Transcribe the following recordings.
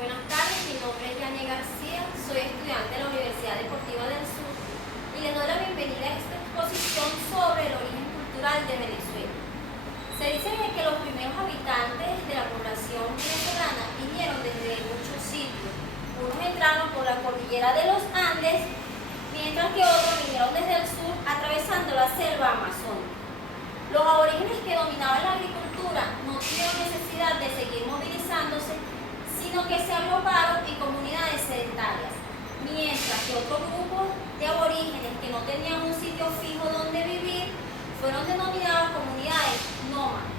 Buenas tardes, mi nombre es Yani García, soy estudiante de la Universidad Deportiva del Sur y les doy la bienvenida a esta exposición sobre el origen cultural de Venezuela. Se dice que los primeros habitantes de la población venezolana vinieron desde muchos sitios. Unos entraron por la cordillera de los Andes, mientras que otros vinieron desde el sur atravesando la selva amazónica. Los aborígenes que dominaban la agricultura no tuvieron necesidad de seguir movilizándose, sino que se agruparon en comunidades sedentarias, mientras que otros grupos de aborígenes que no tenían un sitio fijo donde vivir fueron denominados comunidades nómadas.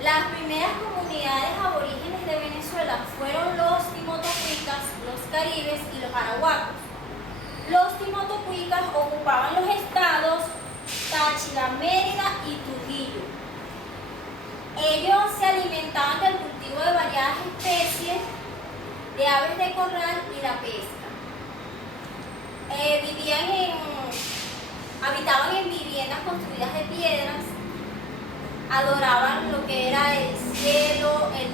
Las primeras comunidades aborígenes de Venezuela fueron los timotocuicas, los caribes y los arahuacos. Los timotocuicas ocupaban los estados Táchira, Mérida y Trujillo. Ellos se alimentaban del cultivo de variadas especies de aves de corral y la pesca. Habitaban en viviendas construidas de piedras, adoraban lo que era el cielo, el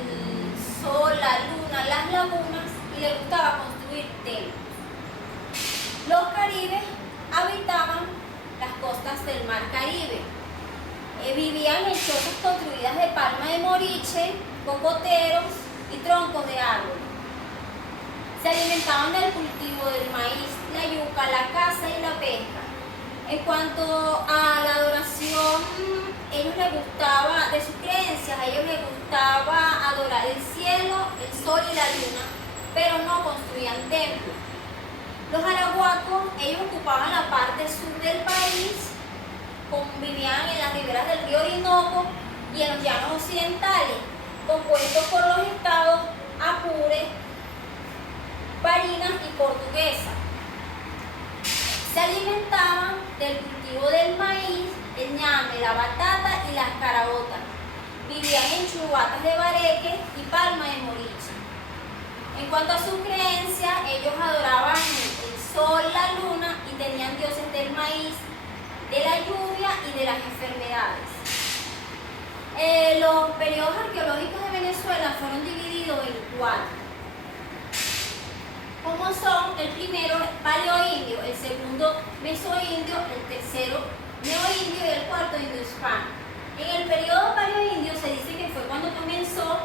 sol, la luna, las lagunas y les gustaba construir templos. Los caribes habitaban las costas del mar Caribe. Vivían en chozas construidas de palma de moriche, cocoteros y troncos de árboles. Se alimentaban del cultivo del maíz, la yuca, la caza y la pesca. En cuanto a la adoración, de sus creencias, a ellos les gustaba adorar el cielo, el sol y la luna, pero no construían templos. Los arahuacos, ellos ocupaban la parte sur del país, vivían en las riberas del río Orinoco y en los llanos occidentales, compuestos por los estados Apure, Barinas y Portuguesa. Se alimentaban del cultivo del maíz, el ñame, la batata y las caraotas. Vivían en chubatas de bareque y palma de moriche. En cuanto a su creencia, ellos adoraban el sol, la luna y tenían dioses del maíz, de la lluvia y de las enfermedades. Los periodos arqueológicos de Venezuela fueron divididos en 4, como son: el primero, paleoindio, el segundo, mesoindio, el tercero, neoindio y el cuarto, indohispano. En el periodo paleoindio se dice que fue cuando comenzó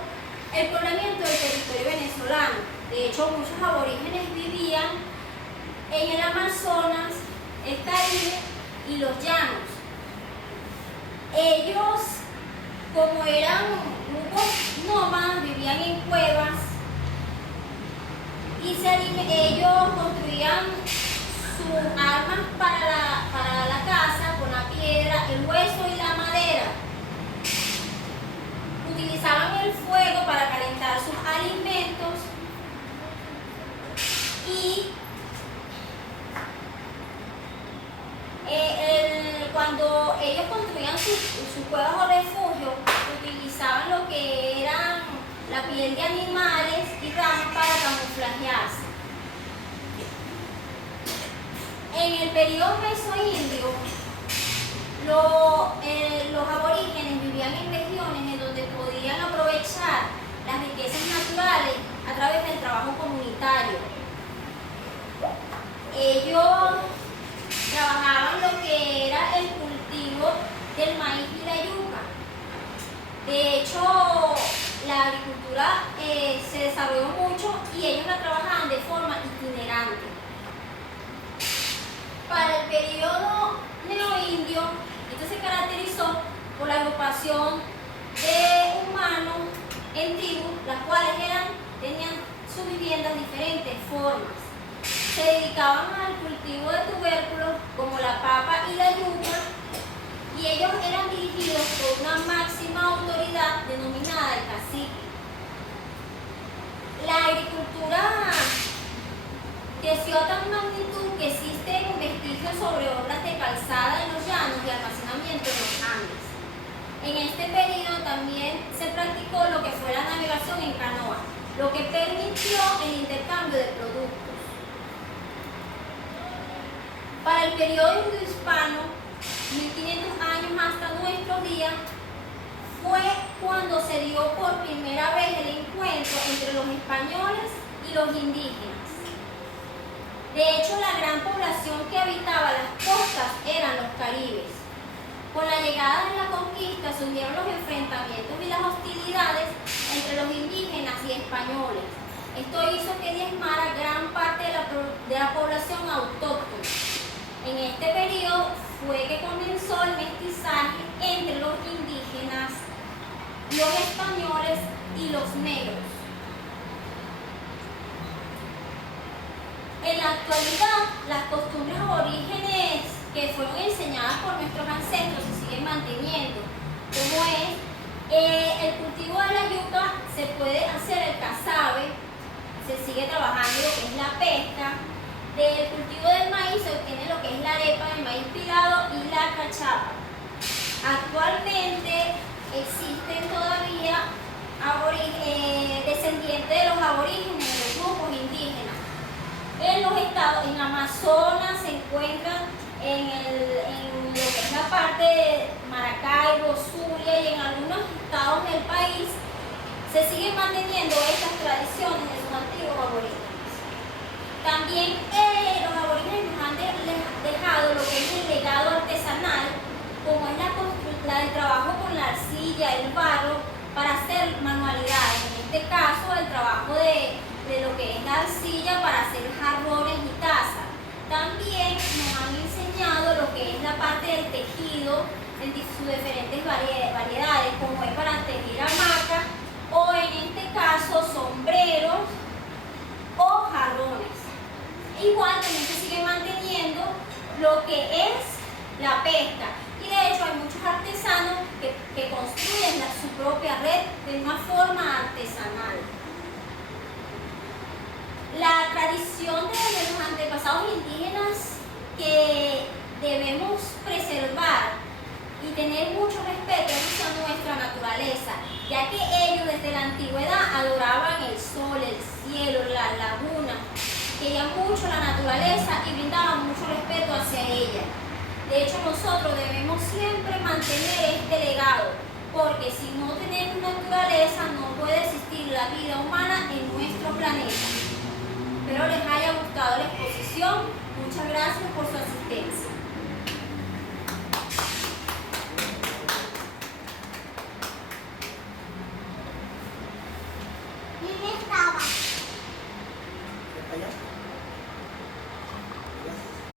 el poblamiento del territorio venezolano. De hecho, muchos aborígenes vivían en el Amazonas, el Caribe y los llanos. Ellos, como eran grupos nómadas, vivían en cuevas y ellos construían sus armas para la caza con la piedra, el hueso y la madera. Utilizaban el fuego para calentar sus alimentos y cuando ellos construían sus cuevas o refugios, utilizaban lo que eran la piel de animales y ramas para camuflajearse. En el periodo mesoindio, los aborígenes vivían en regiones en donde podían aprovechar las riquezas naturales a través del trabajo comunitario. Ellos trabajaban lo que era el cultivo del maíz y la yuca. De hecho, la agricultura se desarrolló mucho y ellos la trabajaban de forma itinerante. Para el periodo neoindio, esto se caracterizó por la agrupación de humanos en tribus, las cuales tenían sus viviendas de diferentes formas. Se dedicaban al cultivo de tubérculos como la papa y la yuca, y ellos eran dirigidos por una máxima autoridad denominada el cacique. La agricultura creció a tal magnitud que existen vestigios sobre obras de calzada en los llanos y almacenamiento en los Andes. En este periodo también se practicó lo que fue la navegación en canoa, lo que permitió el intercambio de productos. Para el periodo indohispano, 1500 años hasta nuestros días, fue cuando se dio por primera vez el encuentro entre los españoles y los indígenas. De hecho, la gran población que habitaba las costas eran los caribes. Con la llegada de la conquista surgieron los enfrentamientos y las hostilidades entre los indígenas y españoles. Esto hizo que diezmara gran parte de la población autóctona. En este periodo fue que comenzó el mestizaje entre los indígenas, los españoles y los negros. En la actualidad, las costumbres aborígenes que fueron enseñadas por nuestros ancestros se siguen manteniendo, como es el cultivo de la yuca, se puede hacer el casabe, se sigue trabajando lo que es la pesca, del cultivo del maíz se obtiene lo que es la arepa de maíz pilado y la cachapa. Actualmente existen todavía descendientes de los aborígenes, de los grupos indígenas. En los estados, en Amazonas se encuentran en lo que es la parte de Maracaibo, Zulia y en algunos estados del país se siguen manteniendo estas tradiciones de sus antiguos aborígenes. También los aborígenes nos han dejado lo que es el legado artesanal, como es el trabajo con la arcilla, el barro, para hacer manualidades. En este caso, el trabajo de lo que es la arcilla para hacer jarrones y tazas. También nos han enseñado lo que es la parte del tejido en sus diferentes variedades, como es para tejer hamacas o en este caso sombreros o jarrones. Igual también se sigue manteniendo lo que es la pesca. Y de hecho hay muchos artesanos que construyen su propia red de una forma artesanal. La tradición de los antepasados indígenas que debemos preservar y tener mucho respeto hacia nuestra naturaleza, ya que ellos desde la antigüedad adoraban el sol, el cielo, las lagunas, querían mucho la naturaleza y brindaban mucho respeto hacia ella. De hecho, nosotros debemos siempre mantener este legado, porque si no tenemos naturaleza no puede existir la vida humana en nuestro planeta. Espero les haya gustado la exposición. Muchas gracias por su asistencia.